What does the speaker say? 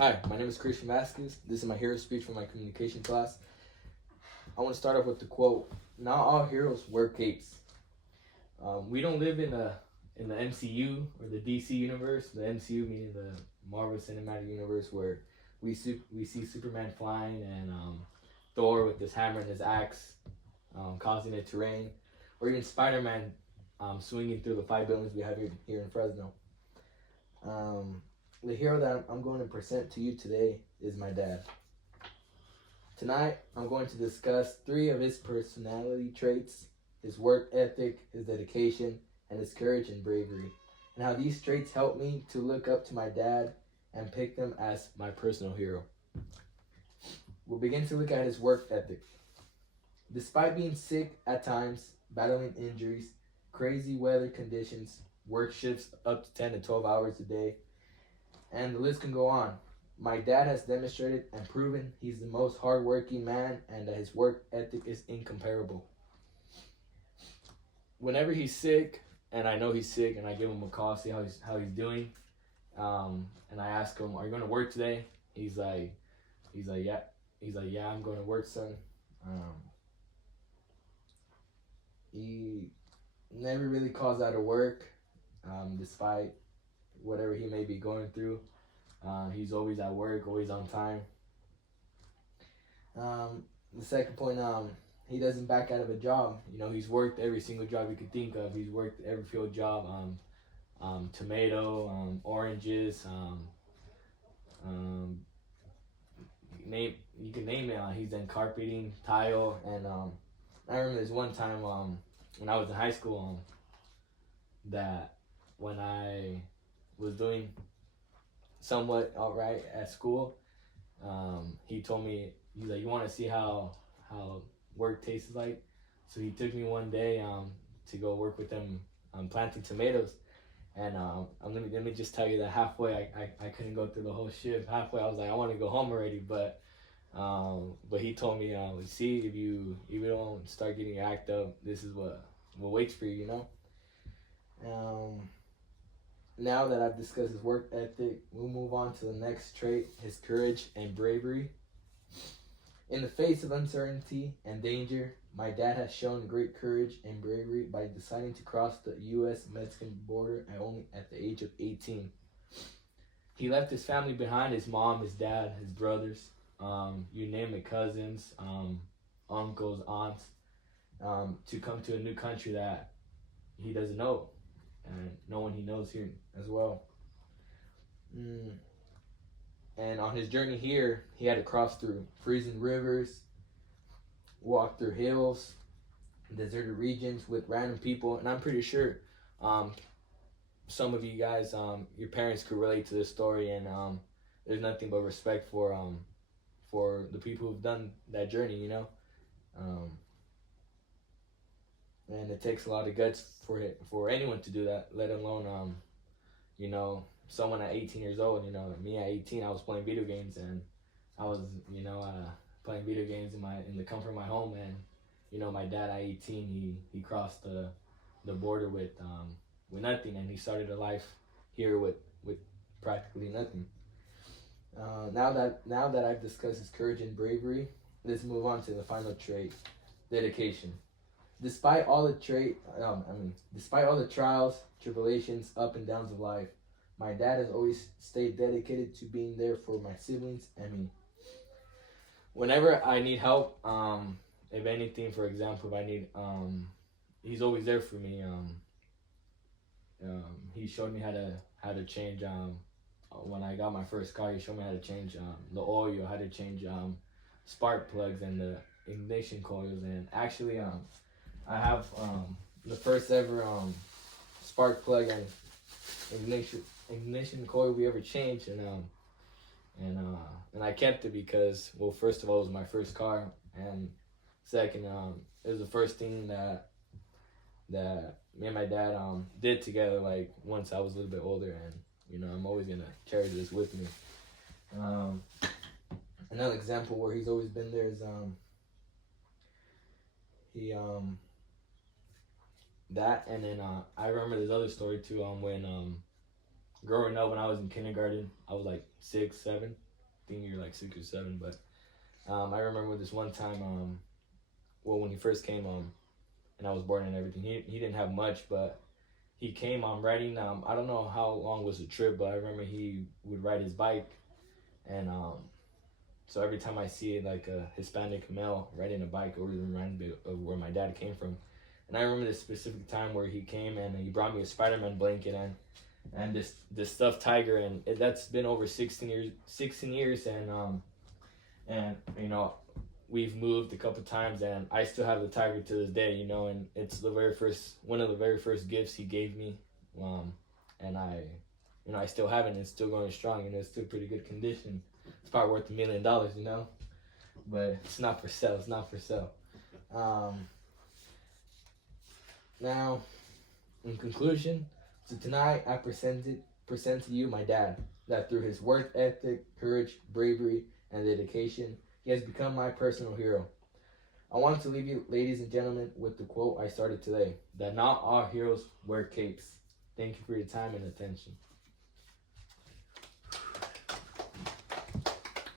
Hi, my name is Christian Vasquez. This is my hero speech for my communication class. I want to start off with the quote: "Not all heroes wear capes." We don't live in the MCU or the DC universe. The MCU meaning the Marvel Cinematic Universe, where we see Superman flying and Thor with his hammer and his axe, causing it to rain, or even Spider-Man swinging through the 5 buildings we have here in Fresno. The hero that I'm going to present to you today is my dad. Tonight, I'm going to discuss 3 of his personality traits: his work ethic, his dedication, and his courage and bravery, and how these traits help me to look up to my dad and pick them as my personal hero. We'll begin to look at his work ethic. Despite being sick at times, battling injuries, crazy weather conditions, work shifts up to 10 to 12 hours a day, and the list can go on, my dad has demonstrated and proven he's the most hardworking man and that his work ethic is incomparable. Whenever he's sick, and I know he's sick, and I give him a call, see how he's doing, and I ask him, "Are you going to work today?" He's like, "Yeah." He's like, "Yeah, I'm going to work, son." He never really calls out of work, despite whatever he may be going through. He's always at work, always on time. The second point, he doesn't back out of a job. You know, he's worked every single job you could think of. He's worked every field job, tomato, oranges, you can name it. He's done carpeting, tile, and I remember this one time when I was in high school, that when I was doing somewhat alright at school, he told me, he's like, "You want to see how work tastes like?" So he took me one day to go work with them planting tomatoes, and let me just tell you that halfway I couldn't go through the whole shift. Halfway I was like, I want to go home already, but he told me, "See, if you don't start getting your act up, this is what waits for you, you know." Now that I've discussed his work ethic, we'll move on to the next trait: his courage and bravery. In the face of uncertainty and danger, my dad has shown great courage and bravery by deciding to cross the U.S.-Mexican border at the age of 18. He left his family behind: his mom, his dad, his brothers, you name it, cousins, uncles, aunts, to come to a new country that he doesn't know, and no one he knows here as well. And on his journey here, he had to cross through freezing rivers, walk through hills, deserted regions with random people. And I'm pretty sure some of you guys, your parents could relate to this story, and there's nothing but respect for the people who've done that journey, you know. And it takes a lot of guts for anyone to do that, let alone you know, someone at 18 years old. You know, me at 18, I was playing video games, and I was, you know, playing video games in the comfort of my home. And you know, my dad at 18, he crossed the border with nothing, and he started a life here with practically nothing. Now that I've discussed his courage and bravery, let's move on to the final trait: dedication. Despite all the trials, tribulations, up and downs of life, my dad has always stayed dedicated to being there for my siblings and me. Whenever I need help, if anything, for example, if I need, he's always there for me. He showed me how to change. When I got my first car, he showed me how to change the oil, how to change spark plugs and the ignition coils, and actually I have the first ever spark plug and ignition coil we ever changed, and I kept it because, well, first of all, it was my first car, and second, it was the first thing that me and my dad did together, like once I was a little bit older, and you know, I'm always gonna carry this with me. Another example where he's always been there is that, and then I remember this other story too. When growing up, when I was in kindergarten, I was like 6, 7. think you're like 6 or 7, but I remember this one time, well, when he first came, and I was born and everything, he didn't have much, but he came riding, I don't know how long was the trip, but I remember he would ride his bike, and so every time I see like a Hispanic male riding a bike, it always reminds me of where my dad came from. And I remember this specific time where he came and he brought me a Spider-Man blanket and this stuffed tiger, and that's been over 16 years, and you know, we've moved a couple times, and I still have the tiger to this day, you know, and it's one of the very first gifts he gave me, and I still have it, and it's still going strong, and it's still pretty good condition. It's probably worth $1 million, you know, but it's not for sale. It's not for sale. Now, in conclusion, so tonight I present to you my dad, that through his work ethic, courage, bravery, and dedication, he has become my personal hero. I want to leave you, ladies and gentlemen, with the quote I started today, that not all heroes wear capes. Thank you for your time and attention.